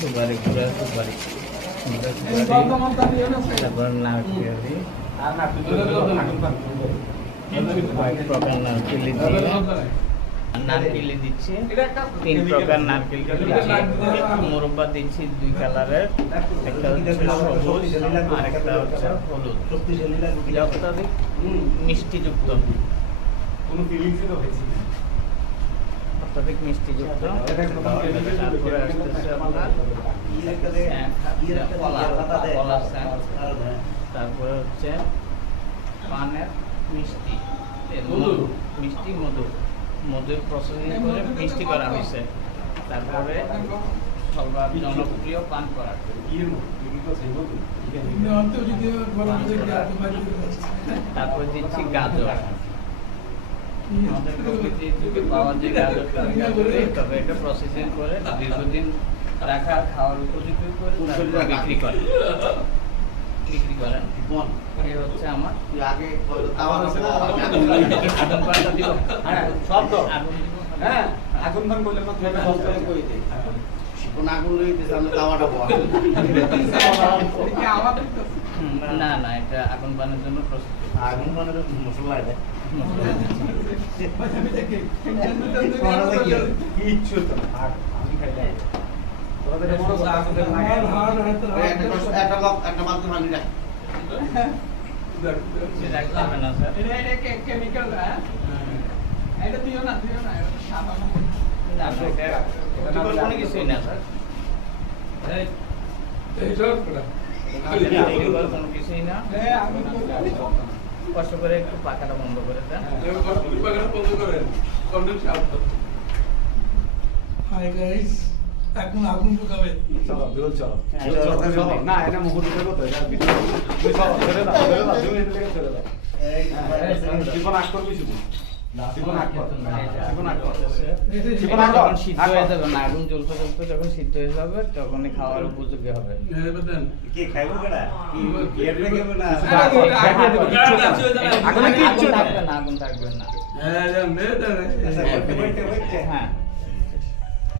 সুপারি পুরা সুপারি তারপর নারকেলি নারকেলি দিচ্ছি 3 প্রকার নারকেল দিচ্ছি মোরব্বা দিচ্ছি 2 কালারের একটা হচ্ছে সবুজ আর একটা হচ্ছে হলুদ অত্যাধিক মিষ্টিযুক্ত অত্যাধিক মিষ্টিযুক্ত তারপরে আসতেছে আপনার কলা স্যান্ড তারপরে হচ্ছে পানের মিষ্টি মিষ্টি মধুর প্রসেসিং করে মিষ্টি করা হয়েছে তারপরে সবার জনপ্রিয় পান করা তারপরে দিচ্ছি গাজর আমাদের প্রকৃতি থেকে পাওয়া যে গাজরটা তবে এটা প্রসেসিং করে দীর্ঘদিন রাখা খাওয়ার উপযোগী করে বিক্রি করেন এই হচ্ছে আমার আগে আগুন পাতা দিব সব তো আগুন দিব হ্যাঁ আগুন পান করলে মাত্র এটা বলতে কই দেই কোন আগুন লইতে সামনে তাওয়াটা বয়া না না এটা আগুন পানের জন্য প্রস্তুত আগুন পানের মশলা দেয় কিচ্ছু তো আমি খাইলে একটা মাত্র পানি রাখ কিছুই না স্যার কোনো কিছুই না কষ্ট করে একটু পাখাটা বন্ধ করে দেন হাই গাইস এখন আগুন ঢুকাবে চলো বিরল চলো না এটা মুকুট দেবো তো এটা ভিডিও তুই চলো ছেড়ে দাও তুমি এটা থেকে ছেড়ে দাও এই জীবন আগ করবি শুধু জীবন আগ কর জীবন আগ কর জীবন আগ কর সিদ্ধ হয়ে যাবে না আগুন জ্বলতে জ্বলতে যখন সিদ্ধ হয়ে যাবে তখনই খাওয়ার উপযোগী হবে কি খাইবো কেডা কি এর থেকে বলা আগুন কিচ্ছু থাকবে না আগুন থাকবে না হ্যাঁ হ্যাঁ